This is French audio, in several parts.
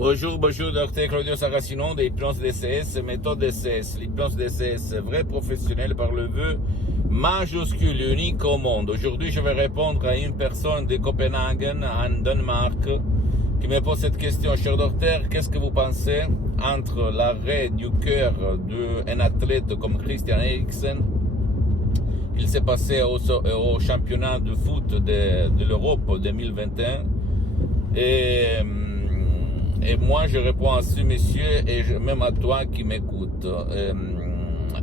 Bonjour, docteur Claudio Saracino de l'hypnose DCS, méthode DCS. L'hypnose DCS, vrai professionnel par le vœu majuscule, unique au monde. Aujourd'hui, je vais répondre à une personne de Copenhague, en Danemark, qui me pose cette question. Cher docteur, qu'est-ce que vous pensez entre l'arrêt du cœur d'un athlète comme Christian Eriksen, qu'il s'est passé au championnat de foot de l'Europe 2021, et moi, je réponds à ce monsieur et même à toi qui m'écoute.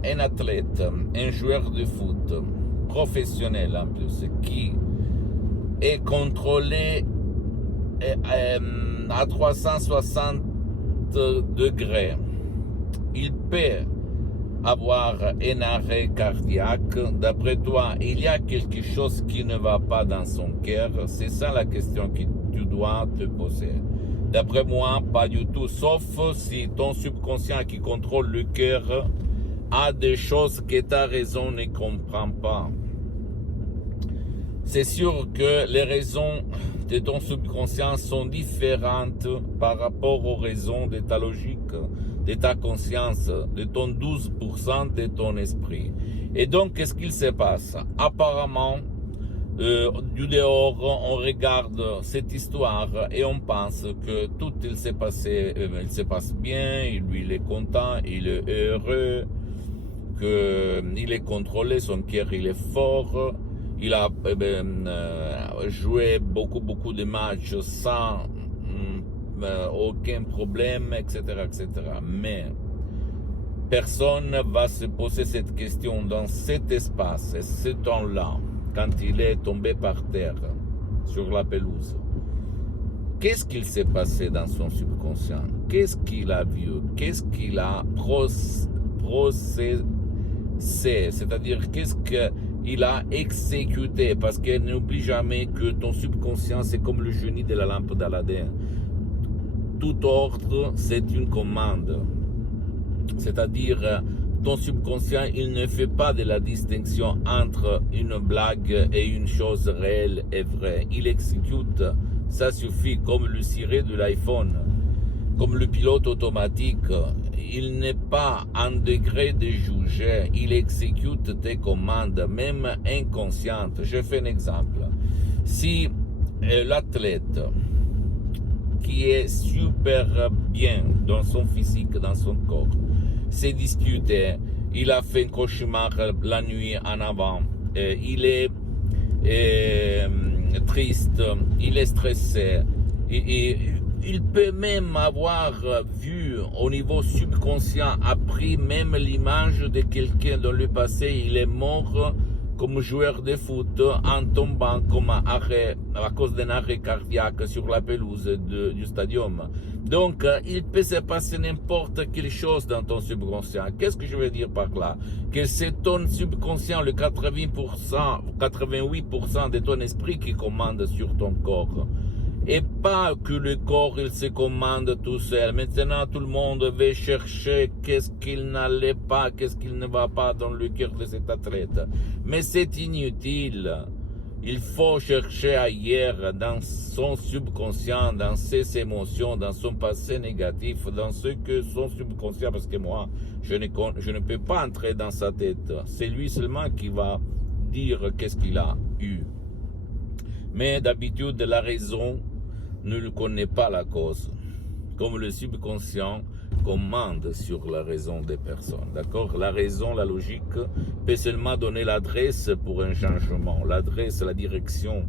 Un athlète, un joueur de foot, professionnel en plus, qui est contrôlé à 360 degrés. Il peut avoir un arrêt cardiaque. D'après toi, il y a quelque chose qui ne va pas dans son cœur. C'est ça la question que tu dois te poser. D'après moi, pas du tout, sauf si ton subconscient qui contrôle le cœur a des choses que ta raison ne comprend pas. C'est sûr que les raisons de ton subconscient sont différentes par rapport aux raisons de ta logique, de ta conscience, de ton 12% de ton esprit. Et donc, qu'est-ce qu'il se passe? Apparemment, du dehors, on regarde cette histoire et on pense que tout il s'est passé, il se passe bien, lui il est content, il est heureux, qu'il est contrôlé, son cœur il est fort, il a joué beaucoup de matchs sans aucun problème, etc., etc. Mais personne va se poser cette question dans cet espace, et ce temps-là, quand il est tombé par terre, sur la pelouse. Qu'est-ce qu'il s'est passé dans son subconscient? Qu'est-ce qu'il a vu? Qu'est-ce qu'il a processé? C'est-à-dire, qu'est-ce qu'il a exécuté? Parce que n'oublie jamais que ton subconscient, c'est comme le génie de la lampe d'Aladin. Tout ordre, c'est une commande. C'est-à-dire, ton subconscient, il ne fait pas de la distinction entre une blague et une chose réelle et vraie. Il exécute, ça suffit, comme le ciré de l'iPhone, comme le pilote automatique. Il n'est pas en degré de juger, il exécute tes commandes, même inconscientes. Je fais un exemple. Si l'athlète qui est super bien dans son physique, dans son corps, s'est disputé, il a fait un cauchemar la nuit en avant, il est triste, il est stressé, et il peut même avoir vu au niveau subconscient, appris même l'image de quelqu'un dans le passé, il est mort comme joueur de foot en tombant comme arrêt, à cause d'un arrêt cardiaque sur la pelouse du stadium. Donc, il peut se passer n'importe quelle chose dans ton subconscient. Qu'est-ce que je veux dire par là? Que c'est ton subconscient, le 88% de ton esprit qui commande sur ton corps. Et pas que le corps, il se commande tout seul. Maintenant, tout le monde veut chercher qu'est-ce qu'il n'allait pas, qu'est-ce qu'il ne va pas dans le cœur de cet athlète. Mais c'est inutile. Il faut chercher ailleurs, dans son subconscient, dans ses émotions, dans son passé négatif, dans ce que son subconscient, parce que moi, je ne peux pas entrer dans sa tête. C'est lui seulement qui va dire qu'est-ce qu'il a eu. Mais d'habitude, la raison ne connaît pas la cause. Comme le subconscient commande sur la raison des personnes. D'accord? La raison, la logique, peut seulement donner l'adresse pour un changement. L'adresse, la direction,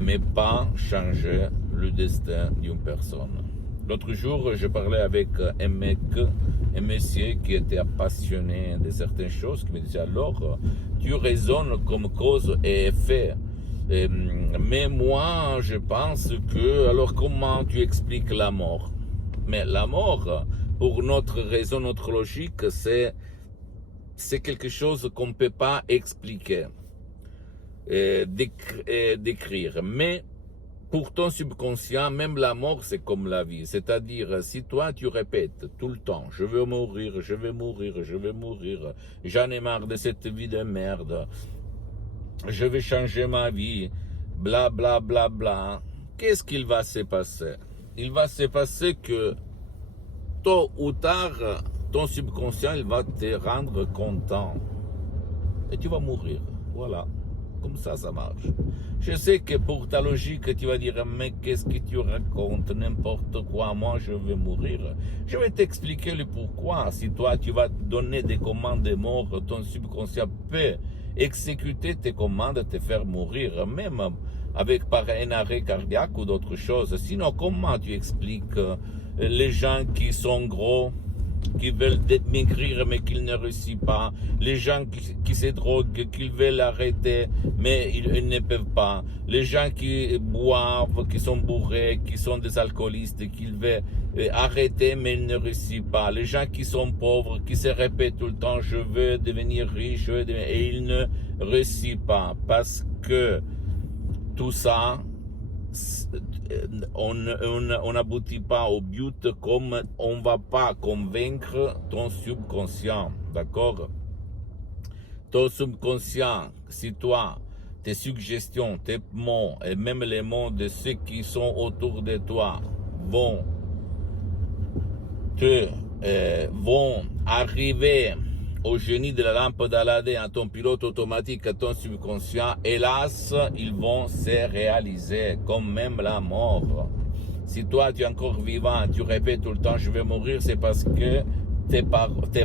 mais pas changer le destin d'une personne. L'autre jour, je parlais avec un monsieur qui était passionné de certaines choses, qui me disait alors, tu raisonnes comme cause et effet. Mais moi, je pense que, alors comment tu expliques la mort? Mais la mort, pour notre raison, notre logique, c'est quelque chose qu'on ne peut pas expliquer, décrire. Mais pour ton subconscient, même la mort, c'est comme la vie. C'est-à-dire, si toi, tu répètes tout le temps, je veux mourir, je vais mourir, je vais mourir, j'en ai marre de cette vie de merde, je vais changer ma vie, bla bla bla bla, qu'est-ce qu'il va se passer? il va se passer que tôt ou tard, ton subconscient, il va te rendre content. Et tu vas mourir. Voilà. Comme ça marche. Je sais que pour ta logique, tu vas dire, mais qu'est-ce que tu racontes? N'importe quoi, moi je vais mourir. Je vais t'expliquer le pourquoi. Si toi, tu vas donner des commandes de mort, ton subconscient peut exécuter tes commandes, te faire mourir, même avec par un arrêt cardiaque ou d'autres choses. Sinon, comment tu expliques les gens qui sont gros, qui veulent maigrir mais qu'ils ne réussissent pas, les gens qui se droguent, qu'ils veulent arrêter mais ils ne peuvent pas, les gens qui boivent, qui sont bourrés, qui sont des alcoolistes, qu'ils veulent arrêter mais ils ne réussissent pas, les gens qui sont pauvres, qui se répètent tout le temps je veux devenir riche et ils ne réussissent pas parce que tout ça on n'aboutit pas au but comme on ne va pas convaincre ton subconscient, d'accord? Ton subconscient, si toi, tes suggestions, tes mots et même les mots de ceux qui sont autour de toi vont arriver au génie de la lampe d'Aladin, à ton pilote automatique, à ton subconscient, hélas, ils vont se réaliser, comme même la mort. Si toi, tu es encore vivant, tu répètes tout le temps, je vais mourir, c'est parce que tes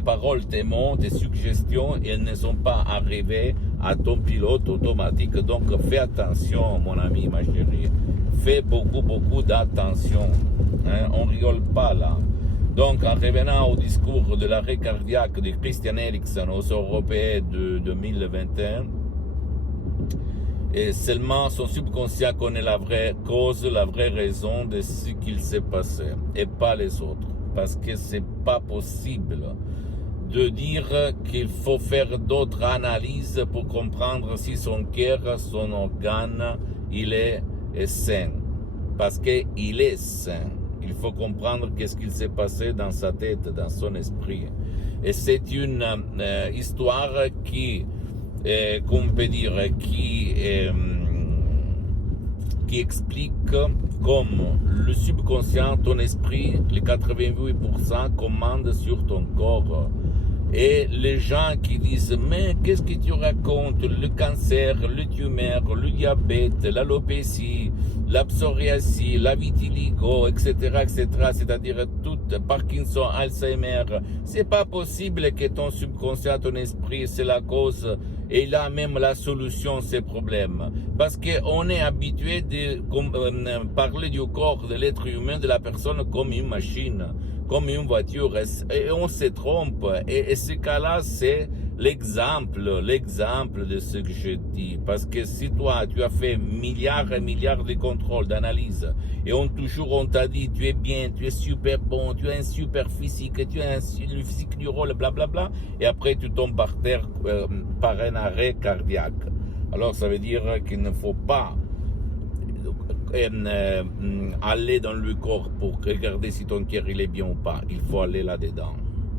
paroles, tes mots, tes suggestions, elles ne sont pas arrivées à ton pilote automatique. Donc, fais attention, mon ami, ma chérie. Fais beaucoup d'attention. Hein? On rigole pas là. Donc, en revenant au discours de l'arrêt cardiaque de Christian Eriksen aux Européens de 2021, et seulement son subconscient connaît la vraie cause, la vraie raison de ce qu'il s'est passé, et pas les autres. Parce que c'est pas possible de dire qu'il faut faire d'autres analyses pour comprendre si son cœur, son organe, il est sain. Parce qu'il est sain. Il faut comprendre qu'est-ce qu'il s'est passé dans sa tête, dans son esprit. Et c'est une histoire qui, qu'on peut dire, qui explique comme le subconscient, ton esprit, les 88% commandent sur ton corps. Et les gens qui disent, mais qu'est-ce que tu racontes? Le cancer, le tumeur, le diabète, l'alopécie, la psoriasis, la vitiligo, etc., c'est-à-dire tout, Parkinson, Alzheimer. C'est pas possible que ton subconscient, ton esprit, c'est la cause et là même la solution à ces problèmes. Parce qu'on est habitué de parler du corps de l'être humain, de la personne comme une machine, comme une voiture, et on se trompe. Et ce cas-là, c'est l'exemple de ce que je dis. Parce que si toi, tu as fait milliards et milliards de contrôles, d'analyses, et toujours on t'a dit, tu es bien, tu es super bon, tu as un super physique, tu as le physique du rôle, blablabla, et après tu tombes par terre par un arrêt cardiaque. Alors ça veut dire qu'il ne faut pas aller dans le corps pour regarder si ton cœur il est bien ou pas. Il faut aller là-dedans,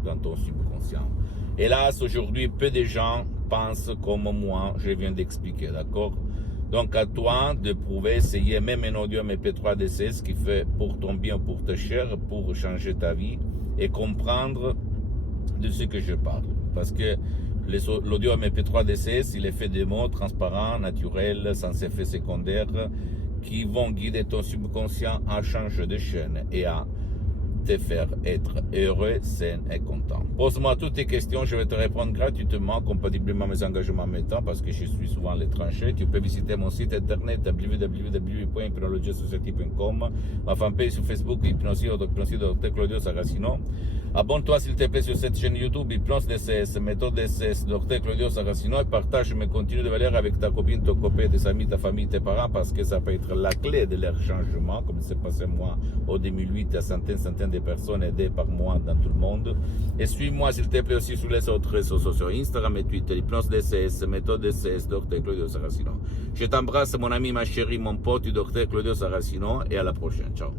dans ton subconscient. Hélas, aujourd'hui, peu de gens pensent comme moi, je viens d'expliquer, d'accord? Donc à toi de prouver, essayer même un audio MP3 DCS qui fait pour ton bien, pour ta chair, pour changer ta vie et comprendre de ce que je parle. Parce que l'audio MP3 DCS, il est fait de mots transparents, naturels, sans effet secondaire, qui vont guider ton subconscient à changer de chaîne et à te faire être heureux, sain et content. Pose-moi toutes tes questions, je vais te répondre gratuitement, compatiblement à mes engagements maintenant, parce que je suis souvent à l'étranger. Tu peux visiter mon site internet www.hypnologiasociety.com, ma fanpage sur Facebook, Hypnosie, Dr Claudio Saracino. Abonne-toi s'il te plaît sur cette chaîne YouTube, Hypnose DCS, méthode DCS, Dr Claudio Saracino, et partage mes contenus de valeur avec ta copine, ton copain, tes amis, ta famille, tes parents, parce que ça peut être la clé de leur changement, comme c'est passé moi au 2008 à centaines de personnes aidées par moi dans tout le monde. Et suis-moi s'il te plaît aussi sur les autres réseaux sociaux, Instagram et Twitter, Hypnose DCS, méthode DCS, Dr Claudio Saracino. Je t'embrasse mon ami, ma chérie, mon pote, Dr Claudio Saracino, et à la prochaine. Ciao.